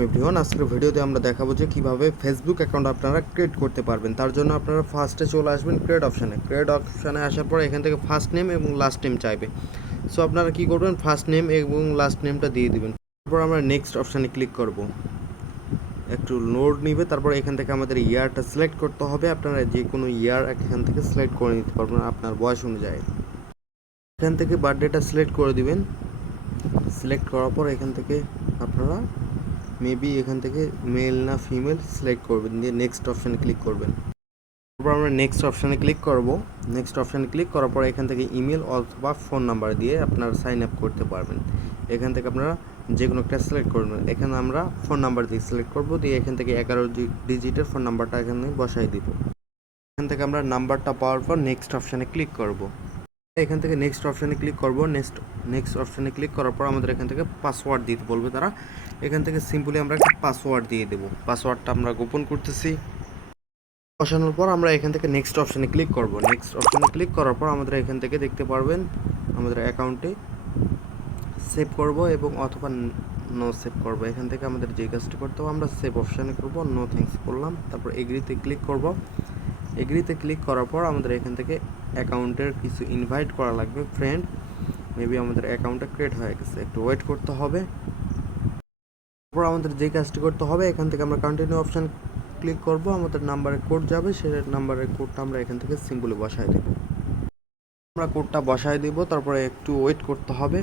Everyone আজকের ভিডিওতে আমরা দেখাবো যে কীভাবে ফেসবুক অ্যাকাউন্ট আপনারা ক্রিয়েট করতে পারবেন। তার জন্য আপনারা ফার্স্টে চলে আসবেন ক্রিয়েট অপশানে ক্রিয়েট অপশানে আসার পর এখান থেকে ফার্স্ট নেম এবং লাস্ট নেম চাইবে। সো আপনারা কি করবেন? ফার্স্ট নেম এবং লাস্ট নেমটা দিয়ে দিবেন। তারপর আমরা নেক্সট অপশানে ক্লিক করব। একটু লোড নিবে, তারপর এখান থেকে আমাদের ইয়ারটা সিলেক্ট করতে হবে। আপনারা যে কোনো ইয়ার এখান থেকে সিলেক্ট করে নিতে পারবেন আপনার বয়স অনুযায়ী। এখান থেকে বার্থডেটা সিলেক্ট করে দিবেন। সিলেক্ট করার পর এখান থেকে আপনারা মেবি এখান থেকে মেল না ফিমেল সিলেক্ট করবেন, দিয়ে নেক্সট অপশানে ক্লিক করবেন। তারপর আমরা নেক্সট অপশানে ক্লিক করব। নেক্সট অপশানে ক্লিক করার পর এখান থেকে ইমেল অথবা ফোন নাম্বার দিয়ে আপনারা সাইন আপ করতে পারবেন। এখান থেকে আপনারা যে কোনো একটা সিলেক্ট করবেন। এখানে আমরা ফোন নাম্বার দিয়ে সিলেক্ট করব, দিয়ে এখান থেকে এগারো ডিজিটের ফোন নাম্বারটা এখানে বসাই দিব। এখান থেকে আমরা নাম্বারটা পাওয়ার পর নেক্সট অপশানে ক্লিক করব। এখান থেকে নেক্সট অপশানে ক্লিক করব। নেক্সট নেক্সট অপশানে ক্লিক করার পর আমাদের এখান থেকে পাসওয়ার্ড দিতে বলবে তারা। এখান থেকে সিম্পলি আমরা একটা পাসওয়ার্ড দিয়ে দেবো। পাসওয়ার্ডটা আমরা গোপন করতেছি। বসানোর পর আমরা এখান থেকে নেক্সট অপশানে ক্লিক করব। নেক্সট অপশানে ক্লিক করার পর আমাদের এখান থেকে দেখতে পারবেন, আমাদের অ্যাকাউন্টে সেভ করব এবং অথবা নো সেভ করব। এখান থেকে আমাদের যে কাজটি করতে হবে, আমরা সেভ অপশানে করব নো থ্যাঙ্কস করলাম তারপর এগ্রিতে ক্লিক করব। এগ্রিতে ক্লিক করার পর আমাদের এখান থেকে অ্যাকাউন্টের কিছু ইনভাইট করা লাগবে ফ্রেন্ড মেবি আমাদের অ্যাকাউন্টটা ক্রিয়েট হয়ে গেছে। একটু ওয়েট করতে হবে। তারপর আমাদের যে কাজটি করতে হবে, এখান থেকে আমরা কন্টিনিউ অপশান ক্লিক করব। আমাদের নাম্বারে কোড যাবে সেই নাম্বারের কোডটা আমরা এখান থেকে সিম্পলি বসায় দেব। আমরা কোডটা বসায় দিব, তারপরে একটু ওয়েট করতে হবে।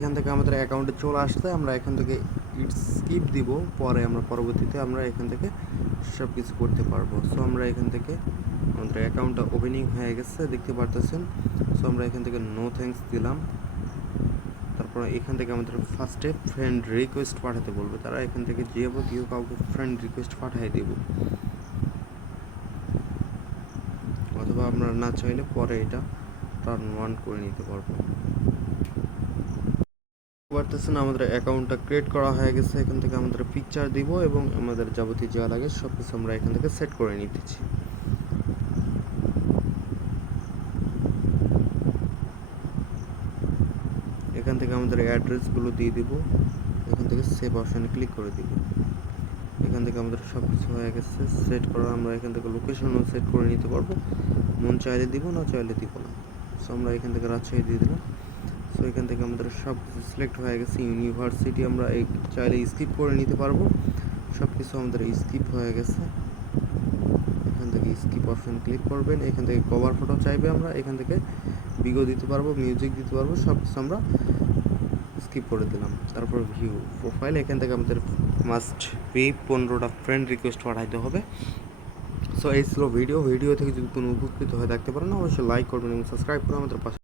এখান থেকে আমাদের অ্যাকাউন্টে চলে আসলে আমরা এখান থেকে স্কিপ দিব, পরে আমরা পরবর্তীতে আমরা এখান থেকে সব কিছু করতে পারব। সো আমরা এখান থেকে আমাদের অ্যাকাউন্টটা ওপেনিং হয়ে গেছে, দেখতে পারতেছেন? সো আমরা এখান থেকে নো থ্যাঙ্কস দিলাম। তারপর এখান থেকে আমাদের ফার্স্টে ফ্রেন্ড রিকোয়েস্ট পাঠাতে বলবে। তারা এখান থেকে যে হোক কেউ কাউকে ফ্রেন্ড রিকোয়েস্ট পাঠিয়ে দেব। অথবা আমরা না চাইলে পরে এটা টার্ন ওয়ান করে নিতে পারব। পারতেছেন আমাদের অ্যাকাউন্টটা ক্রিয়েট করা হয়ে গেছে, এখান থেকে আমাদের পিকচার দিব এবং আমাদের যাবতীয় যা লাগে সব কিছু আমরা এখান থেকে সেট করে নিতেছি। এখান থেকে আমাদের অ্যাড্রেসগুলো দিয়ে দিব, এখান থেকে সেভ অপশানে ক্লিক করে দিব। এখান থেকে আমাদের সব কিছু হয়ে গেছে সেট করা, আমরা এখান থেকে লোকেশনও সেট করে নিতে পারব। মন চাইলে দিব, না চাইলে দিব না। সো আমরা এখান থেকে রাজশাহী দিয়ে দিলাম। সো এখান থেকে আমাদের সব কিছু সিলেক্ট হয়ে গেছে ইউনিভার্সিটি আমরা এই চাইলে স্কিপ করে নিতে পারব। সব কিছু আমাদের স্কিপ হয়ে গেছে। এখান থেকে স্কিপ অপশন ক্লিক করবেন। এখান থেকে কভার ফটো চাইবে আমরা। এখান থেকে বিগো দিতে পারব মিউজিক দিতে পারব। সব কিছু আমরা স্কিপ করে দিলাম। তারপর ভিউ প্রোফাইল এখান থেকে আমাদের মাস্ট বি পনেরোটা ফ্রেন্ড রিকোয়েস্ট পাঠাইতে হবে। সো এই ছিল ভিডিও ভিডিও থেকে যদি কোনো উপকৃত হয়ে থাকতে পারেন, অবশ্যই লাইক করবেন এবং সাবস্ক্রাইব করে আমাদের পাশে